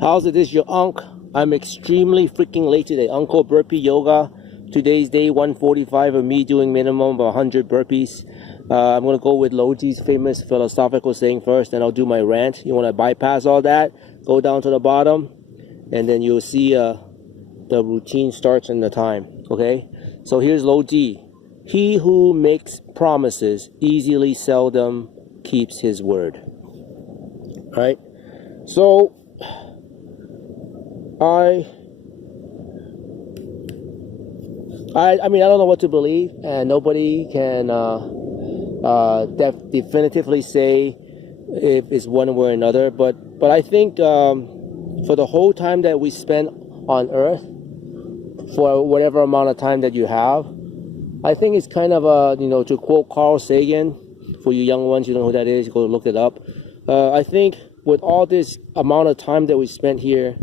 How's it? This is your Unc. I'm extremely freaking late today. Uncle Burpee Yoga. Today's day 145 of me doing minimum of 100 burpees. I'm going to go with Loji's famous philosophical saying first, and I'll do my rant. You want to bypass all that, go down to the bottom, and then you'll see the routine starts and the time. Okay? So here's Loji. He who makes promises easily seldom keeps his word. All right? So I mean, I don't know what to believe, and nobody can definitively say if it's one way or another. But I think for the whole time that we spend on Earth, for whatever amount of time that you have, I think it's kind of to quote Carl Sagan, for you young ones, you know who that is, go look it up. I think with all this amount of time that we spent here,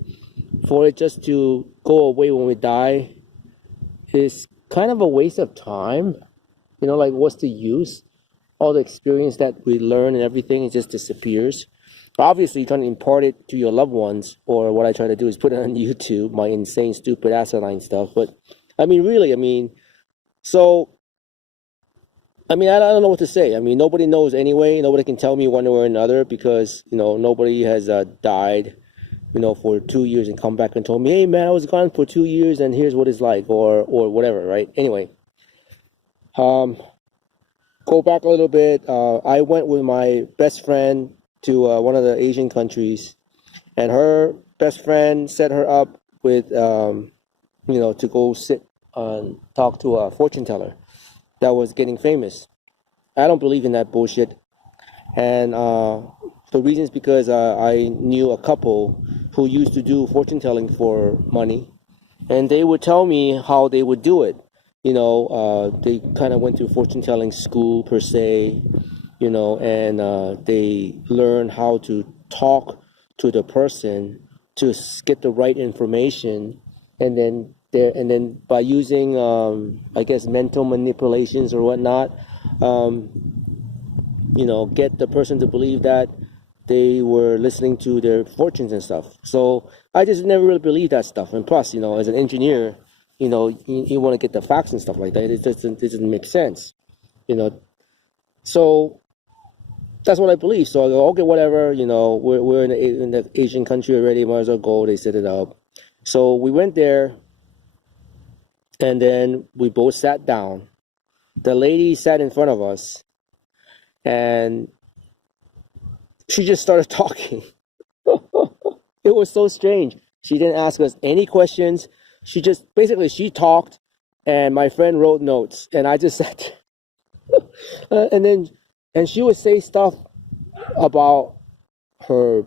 for it just to go away when we die is kind of a waste of time. You know, like, what's the use? All the experience that we learn and everything, it just disappears. Obviously, you're trying to impart it to your loved ones, or what I try to do is put it on YouTube, my insane, stupid, asinine stuff. But, I mean, really, I don't know what to say. I mean, nobody knows anyway. Nobody can tell me one way or another because, nobody has died for 2 years and come back and told me, hey man, I was gone for 2 years and here's what it's like, or whatever, right? Anyway, go back a little bit. I went with my best friend to one of the Asian countries, and her best friend set her up with, to go sit and talk to a fortune teller that was getting famous. I don't believe in that bullshit. And the reason is because I knew a couple who used to do fortune telling for money, and they would tell me how they would do it. They kind of went to fortune telling school per se, and they learn how to talk to the person to get the right information, and then by using I guess mental manipulations or whatnot, get the person to believe that they were listening to their fortunes and stuff. So I just never really believed that stuff. And plus, as an engineer, you want to get the facts and stuff like that. It doesn't make sense, So that's what I believe. So I go, okay, whatever, we're in the Asian country already, might as well go. They set it up. So we went there, and then we both sat down. The lady sat in front of us, and she just started talking. It was so strange. She didn't ask us any questions. She talked, and my friend wrote notes, and I just sat there. And she would say stuff about her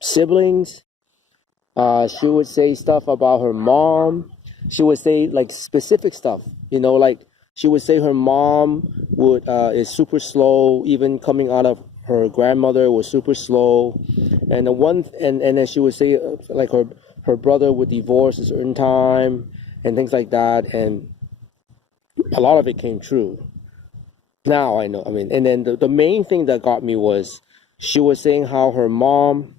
siblings. She would say stuff about her mom. She would say like specific stuff, like she would say her mom is super slow, even coming out of her grandmother was super slow, and then she would say like her brother would divorce a certain time and things like that, and a lot of it came true. Now I know. And then the main thing that got me was she was saying how her mom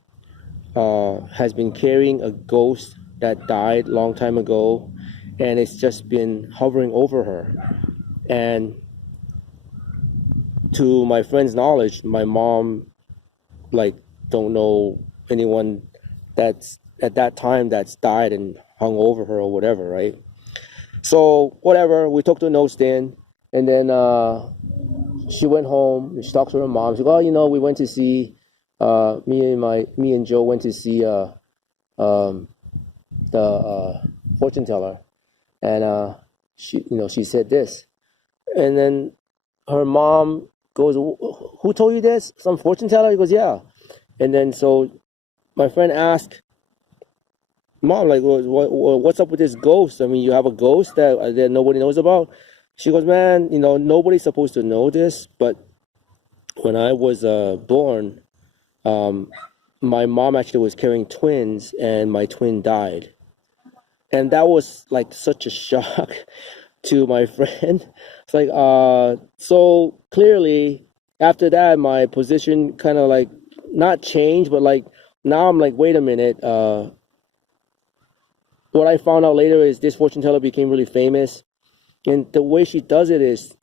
has been carrying a ghost that died a long time ago, and it's just been hovering over her. And to my friend's knowledge, my mom don't know anyone that's at that time that's died and hung over her or whatever, right? So whatever, we took the notes in, and then she went home. She talked to her mom. She goes, we went to see me and Joe went to see the fortune teller, and she said this, and then her mom goes, who told you this? Some fortune teller? He goes, yeah. And then so my friend asked, Mom, like, what's up with this ghost? I mean, you have a ghost that nobody knows about? She goes, man, nobody's supposed to know this, but when I was born, my mom actually was carrying twins, and my twin died. And that was like such a shock to my friend. It's like, so clearly after that, my position kind of like not changed, but like now I'm like, wait a minute. What I found out later is this fortune teller became really famous, and the way she does it is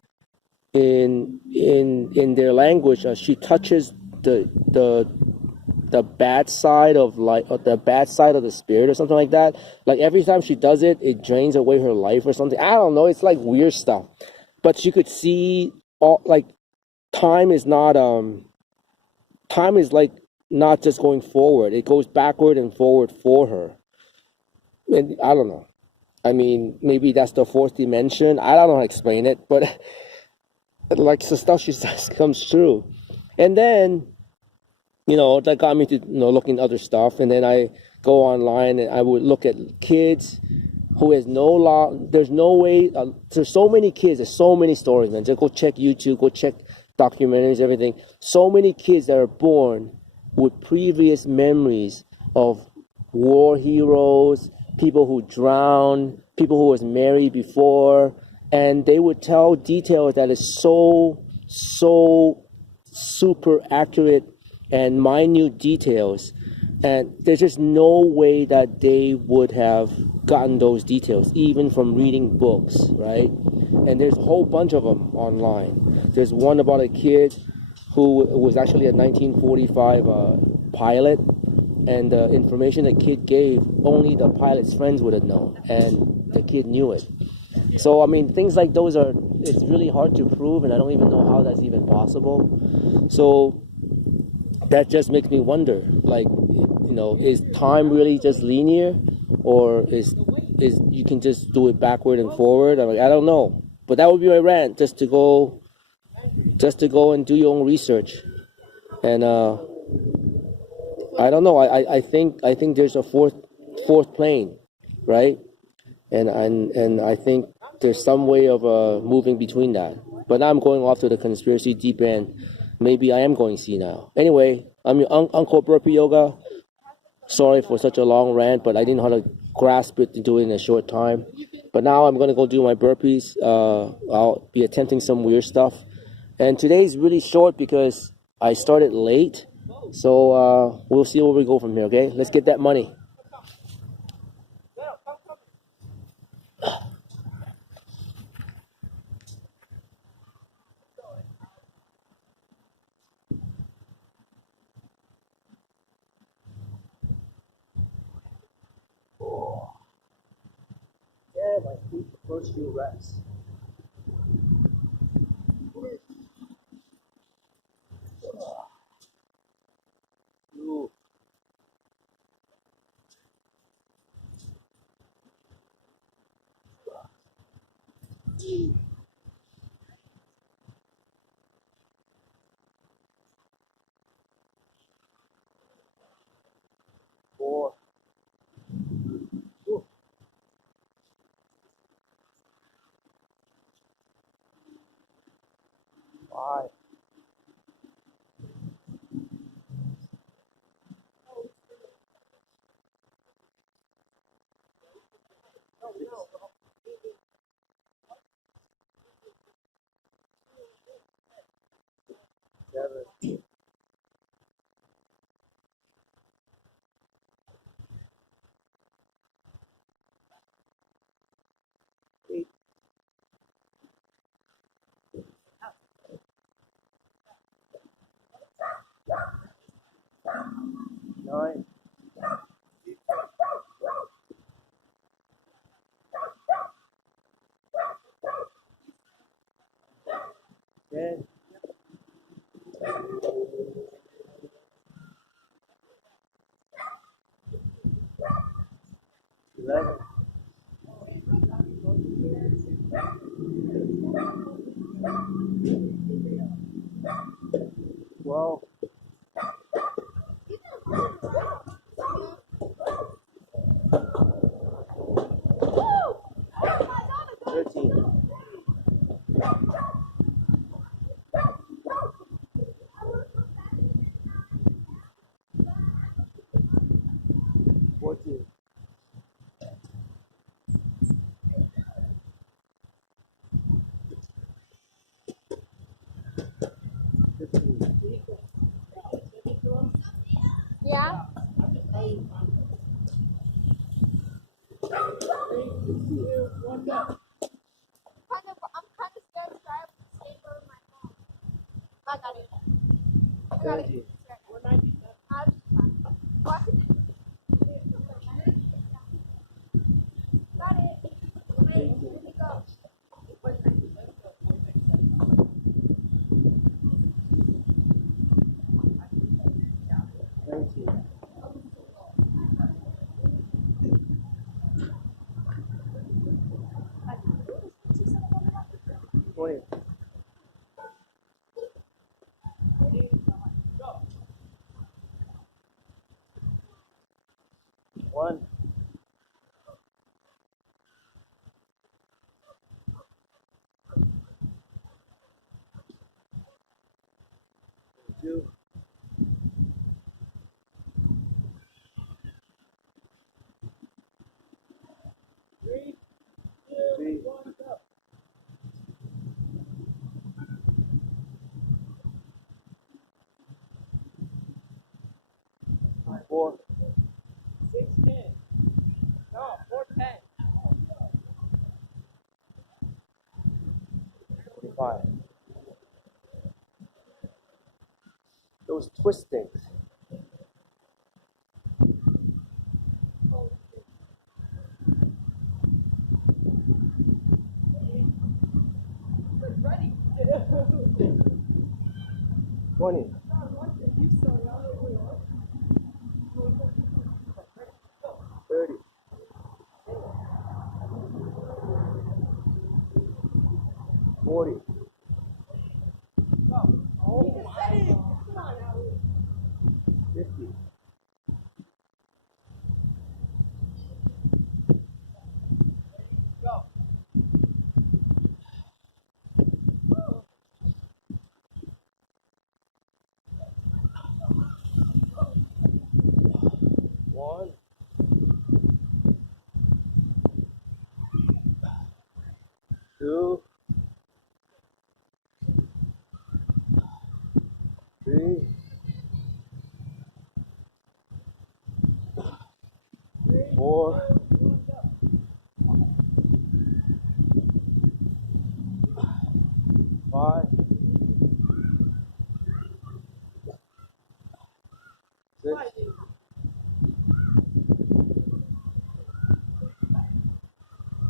in their language. She touches the bad side of the bad side of the spirit or something like that. Like every time she does it, it drains away her life or something. I don't know. It's like weird stuff. But she could see all like time is not time is like not just going forward. It goes backward and forward for her. And I don't know. I mean, maybe that's the fourth dimension. I don't know how to explain it, but like the stuff she says comes true. And then, that got me to looking at other stuff. And then I go online and I would look at kids who has no law. There's no way. There's so many kids. There's so many stories, man. Just go check YouTube. Go check documentaries. Everything. So many kids that are born with previous memories of war heroes, people who drowned, people who was married before, and they would tell details that is so super accurate and minute details, and there's just no way that they would have gotten those details even from reading books, right? And there's a whole bunch of them online. There's one about a kid who was actually a 1945 pilot, and the information the kid gave, only the pilot's friends would have known, and the kid knew it. So, I mean, things like those it's really hard to prove, and I don't even know how that's even possible. So, that just makes me wonder, like, is time really just linear, or is you can just do it backward and forward? I'm like, I don't know. But that would be my rant, just to go and do your own research. And, I don't know. I think there's a fourth plane, right? And I think there's some way of moving between that. But now I'm going off to the conspiracy deep end. Maybe I am going senile. Anyway, I'm your Uncle Burpee Yoga. Sorry for such a long rant, but I didn't know how to grasp it to do it in a short time. But now I'm going to go do my burpees. I'll be attempting some weird stuff. And today's really short because I started late. So we'll see where we go from here, okay? Let's get that money. Yeah, my feet, the first few reps. Ooh. Four. Ooh. 5. Seven. 8. 9. 10. 11. 12. 13. 14. 15. Yeah. kind of scared to drive the skateboard with my mom. I got it. I got it. 17. Watch it. Got it. Here we go. 19. 20. 1. 2. 3. 4. 610. No, 410. 25. Those twistings. Ready. 20. 30. 40. Oh my. 50. 1. 2. 3. 4. 5. 6.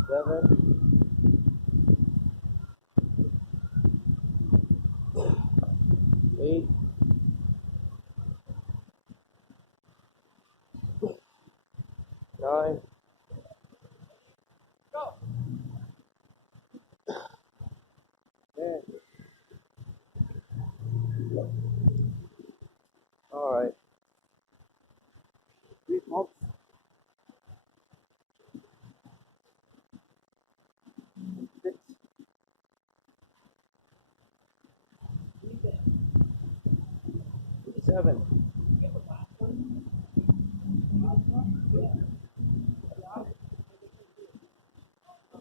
7. 8. 9. 10. All right. 3 pumps. 6. 7.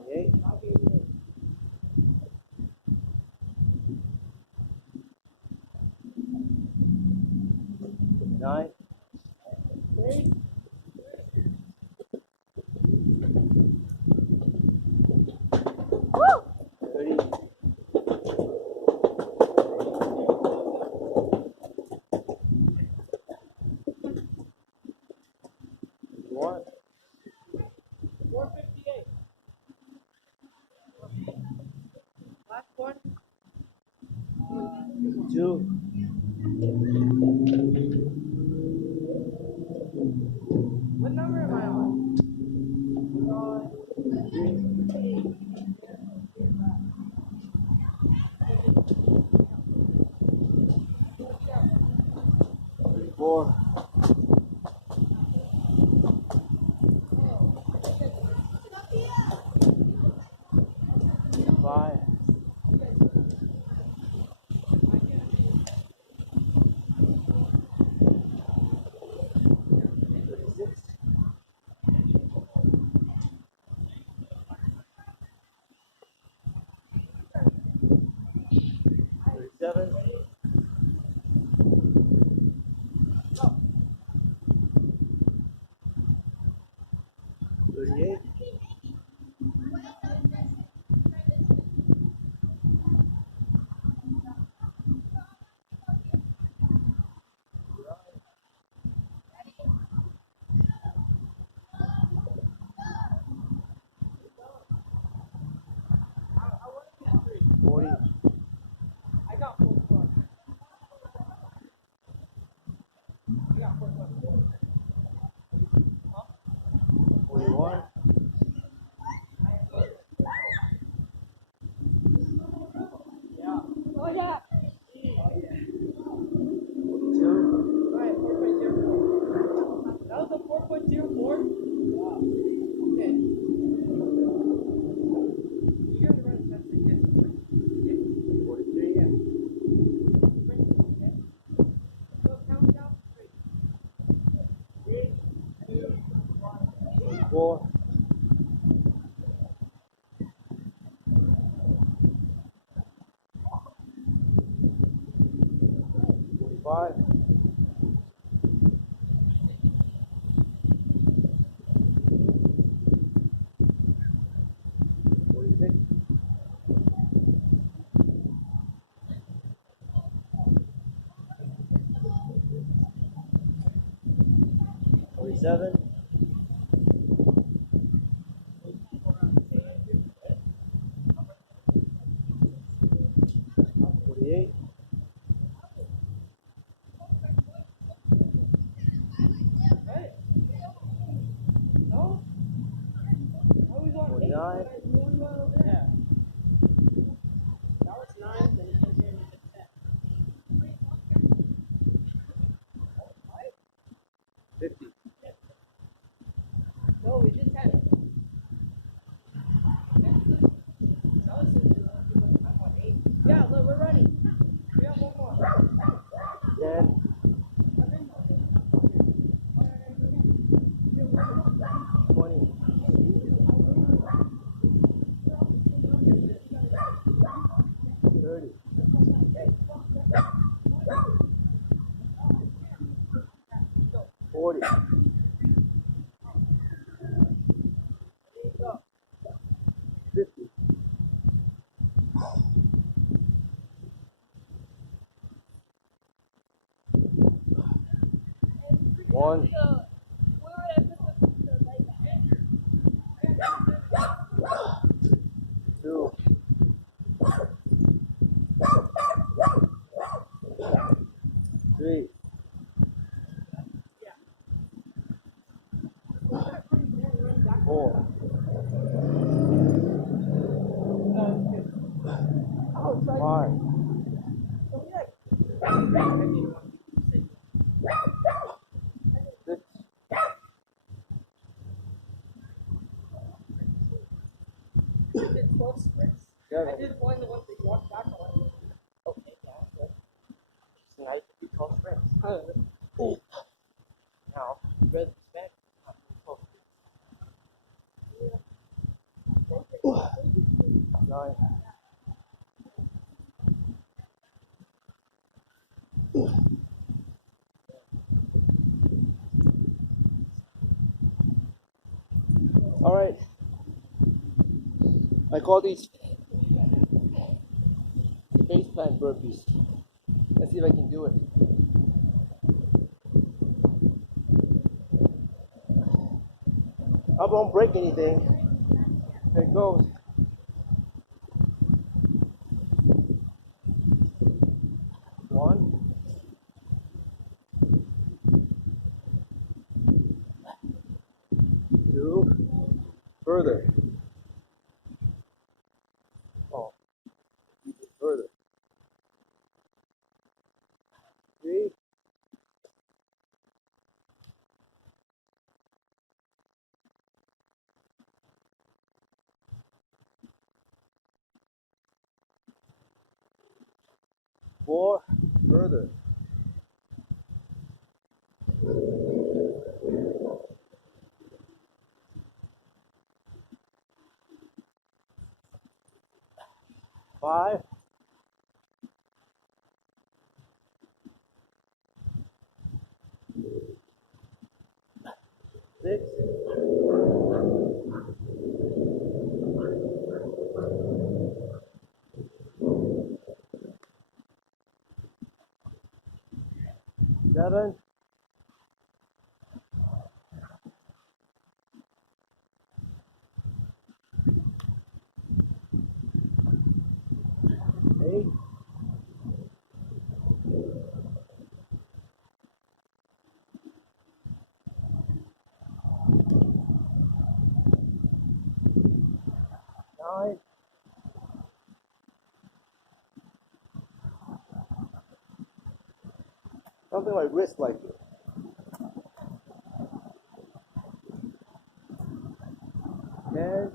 8. 9. 30. 1. 458. Last one. 2. What number am I on? 4. 5. 36. 37. 38. 1.04? Wow. Okay. You gotta run as fast as you can. 43. Yeah. Okay. So count down 3. 3, 2, 1. 4. 45. 46. 47. 48. Hey. No? I was on 49. 8. Yeah. That was 9, then you can hear me at 10. 50. No, we did 10. Yeah, look, we're ready. We have one more. 10. 20. 30. 40. 50. 1. 2. 3. 4. 5. 6. 12 sprints. I 7. did one the ones that you walked back on. Okay, yeah. Good. It's nice to be 12 sprints. Now, red back. 9. All right. I call these Faceplant Burpees. Let's see if I can do it. I won't break anything. There it goes. One. 2. Further. Oh, even further. 3. 4. Further. 5. 6. 7. 8. 9. Something like wrist like this. 10.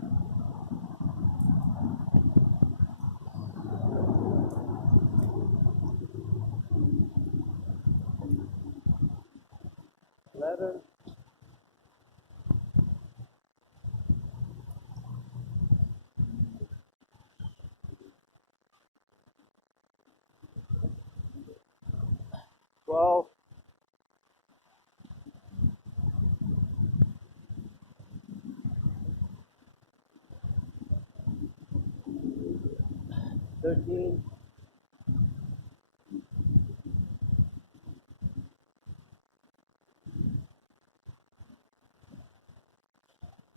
11. 12. 13.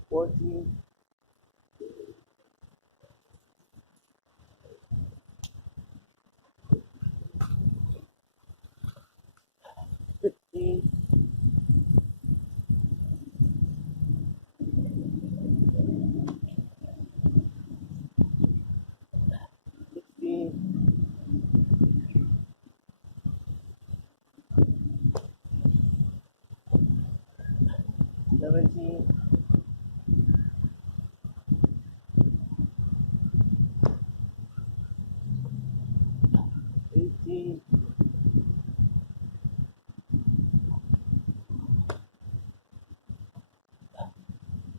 14. 15. 16. 17. 18.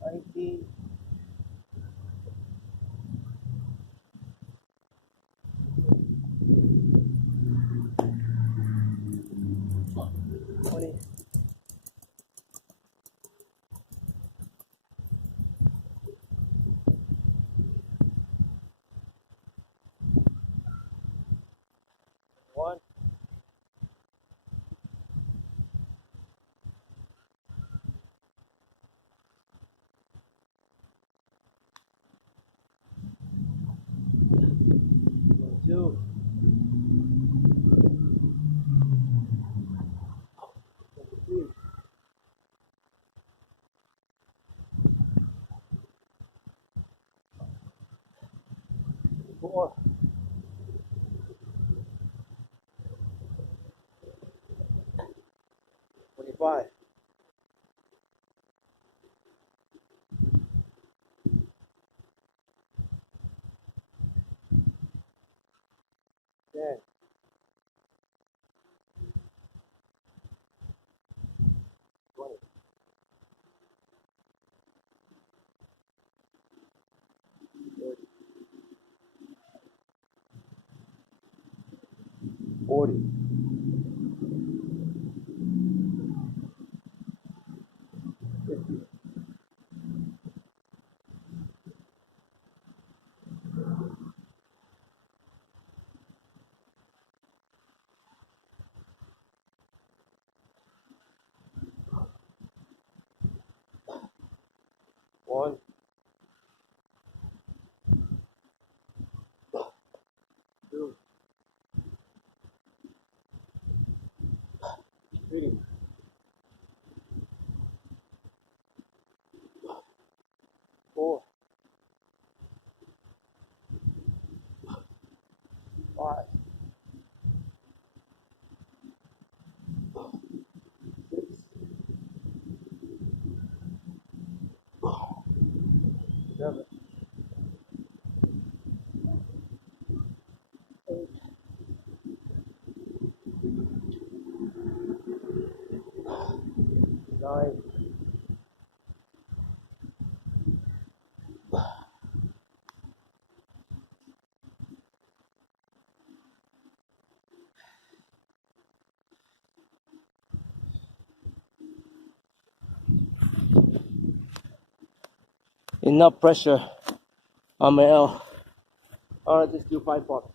19. 20. 1. 2. 3. 4. 25. 10. 20. 30. 40. 50. 1. 2. 3. 4. 5. 6. 7. 8. 9. Enough pressure on my L. Alright, let's do 5 bucks.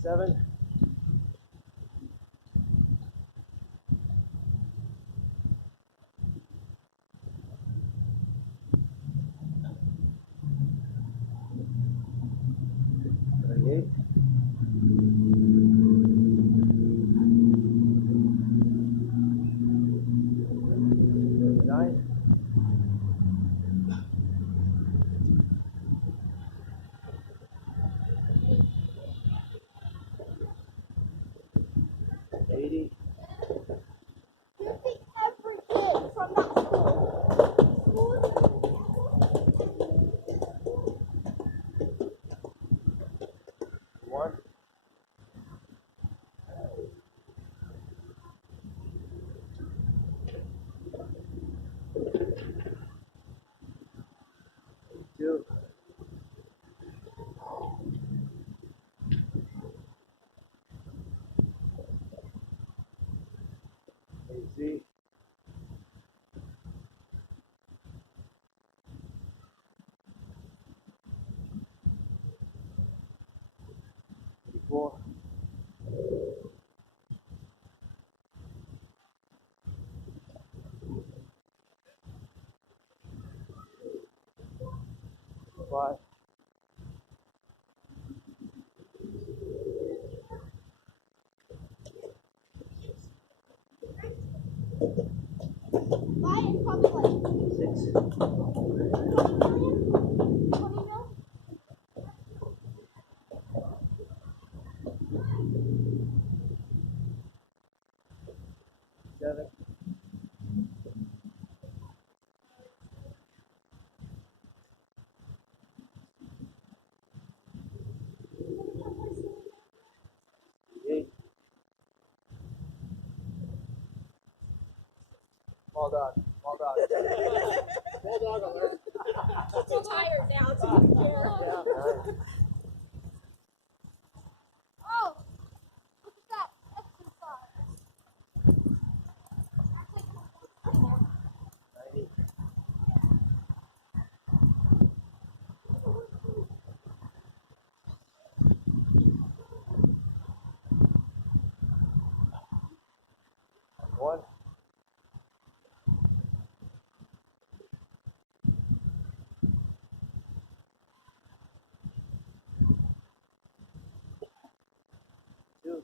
Seven. 38. 39. 5. Buy it probably like 6. 20 mil. 7. 8. Small dog. Small dog. Small dog alert. I'm too tired now to care. Yeah. 9. Oh, look at that exercise. 90. 1. 2.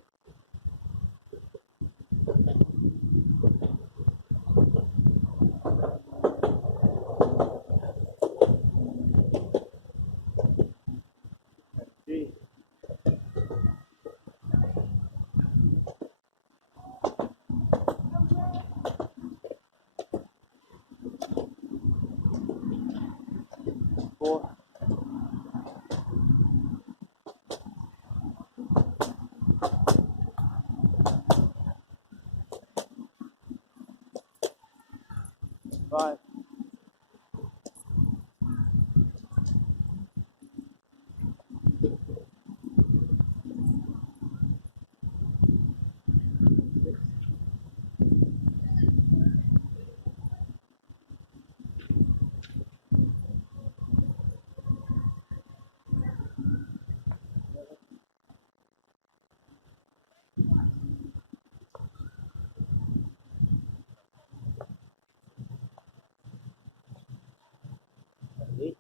3. 4. 5. 6. 8.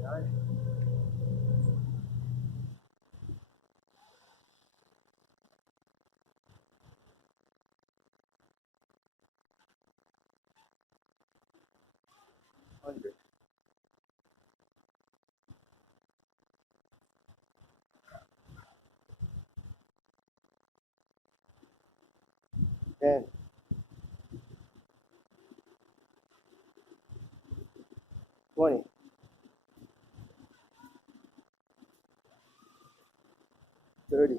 9. 100. 10. 20. 30.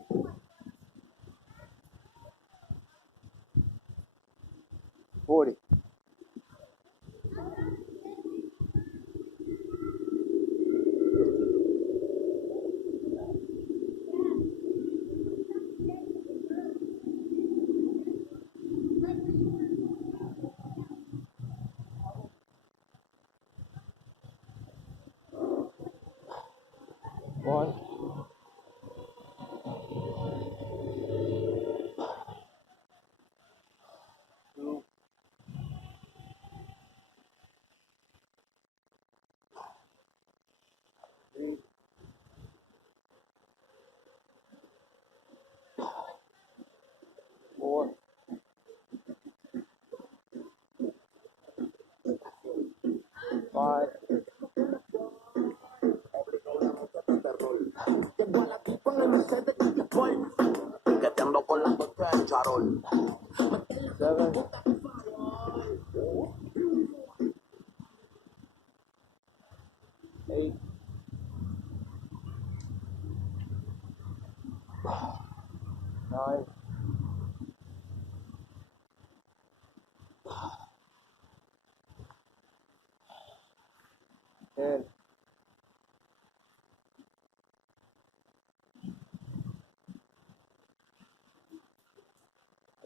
40. 1. 2. 3. 4. 5. 7. 8. 9. 10.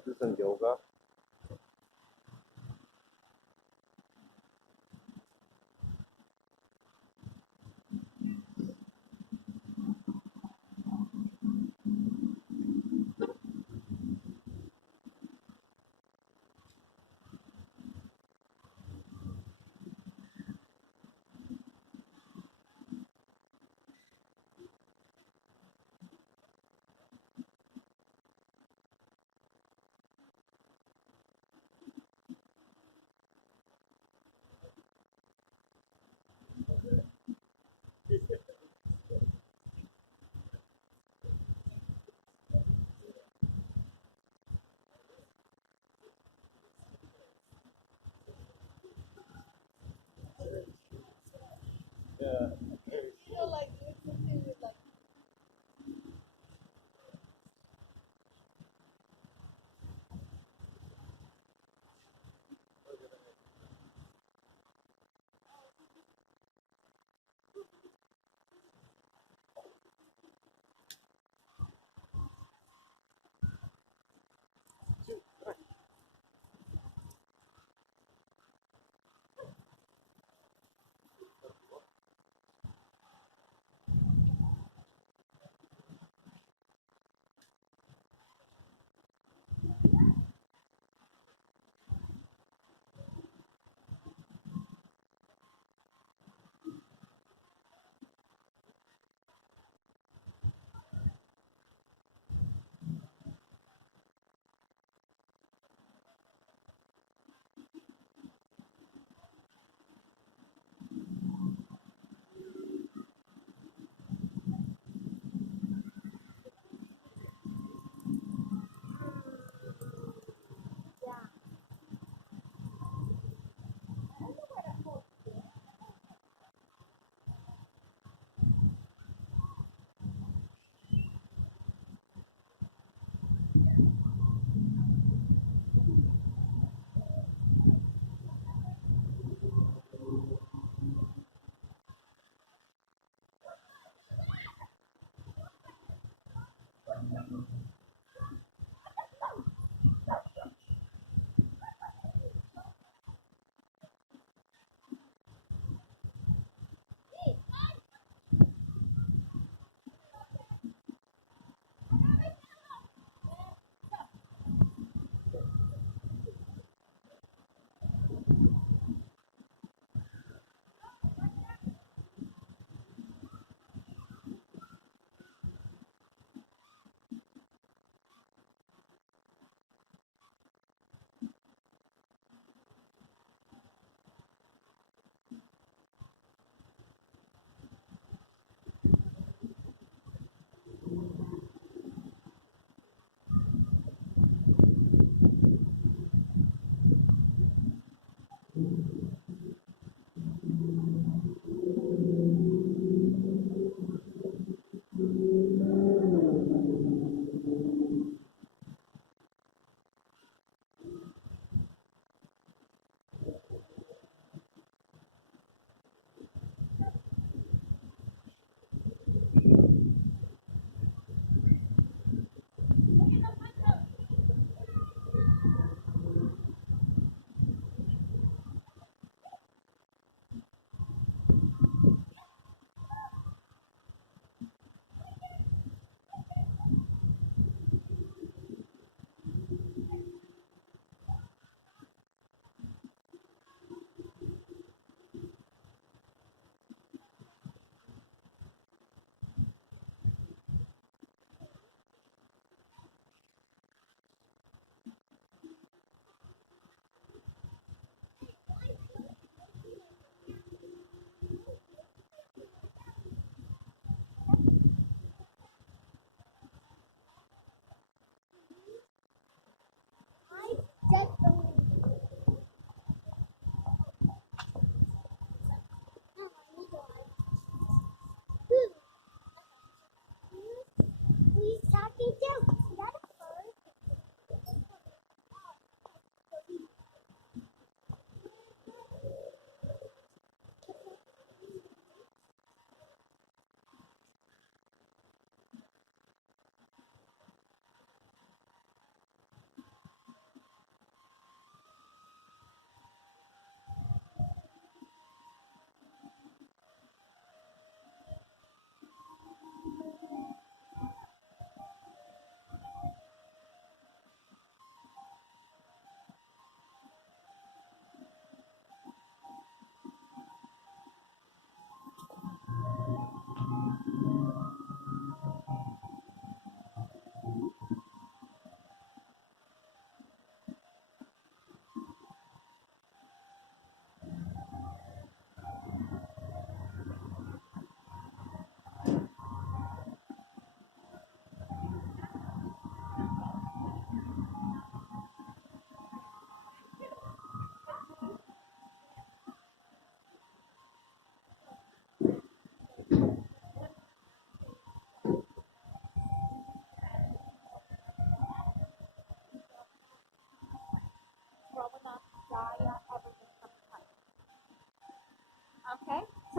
Do some yoga.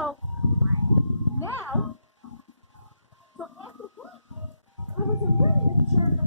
So now, so after that, I was in really making sure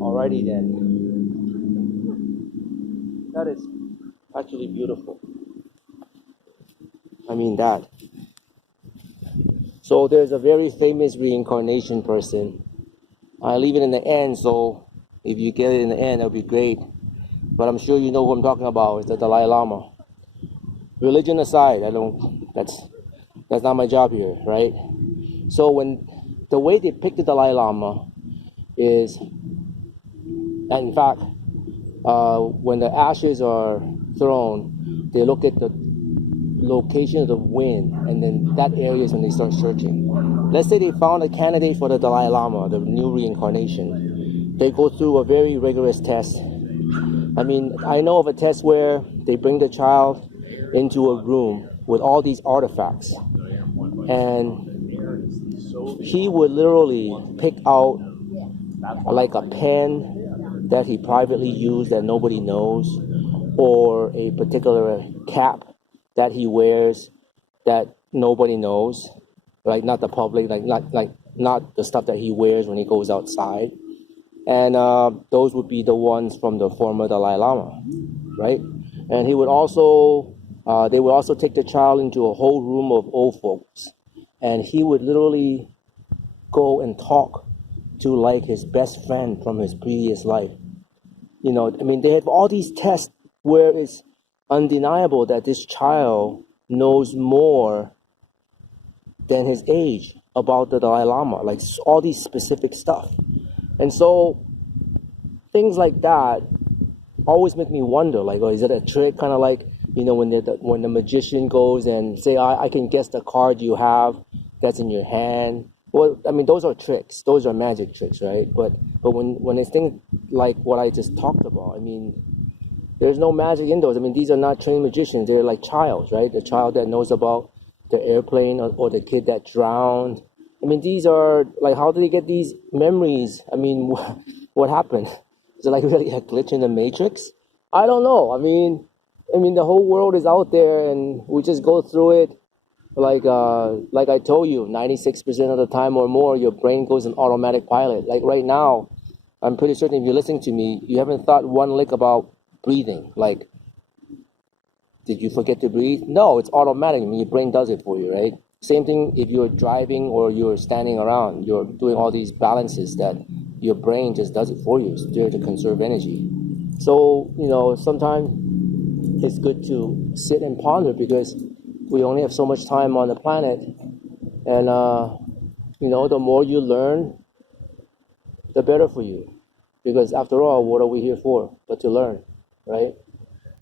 Alrighty then. That is actually beautiful. I mean that. So there's a very famous reincarnation person. I leave it in the end, so if you get it in the end, that'll be great. But I'm sure you know who I'm talking about. It's the Dalai Lama. Religion aside, that's not my job here, right? So when the way they pick the Dalai Lama is, and in fact, when the ashes are thrown, they look at the location of the wind, and then that area is when they start searching. Let's say they found a candidate for the Dalai Lama, the new reincarnation. They go through a very rigorous test. I mean, I know of a test where they bring the child into a room with all these artifacts, and he would literally pick out like a pen that he privately used that nobody knows, or a particular cap that he wears that nobody knows, like not the public, not the stuff that he wears when he goes outside. And those would be the ones from the former Dalai Lama, right? And he would also, they would also take the child into a whole room of old folks, and he would literally go and talk to like his best friend from his previous life. You know, I mean, they have all these tests where it's undeniable that this child knows more than his age about the Dalai Lama, like all these specific stuff. And so things like that always make me wonder, like, oh, is it a trick? Kind of like, you know, when the magician goes and say, I can guess the card you have that's in your hand. Well, I mean, those are tricks. Those are magic tricks, right? But when it's things like what I just talked about, I mean, there's no magic in those. I mean, these are not trained magicians. They're like childs, right? The child that knows about the airplane, or the kid that drowned. I mean, these are like, how do they get these memories? I mean, what happened? Is it like really a glitch in the matrix? I don't know. I mean, the whole world is out there, and we just go through it. Like I told you, 96% of the time or more, your brain goes in automatic pilot. Like right now, I'm pretty certain if you're listening to me, you haven't thought one lick about breathing. Like, did you forget to breathe? No, it's automatic. I mean, your brain does it for you, right? Same thing if you're driving or you're standing around, you're doing all these balances that your brain just does it for you. It's there to conserve energy. So, you know, sometimes it's good to sit and ponder, because we only have so much time on the planet. And, you know, the more you learn, the better for you. Because after all, what are we here for but to learn, right?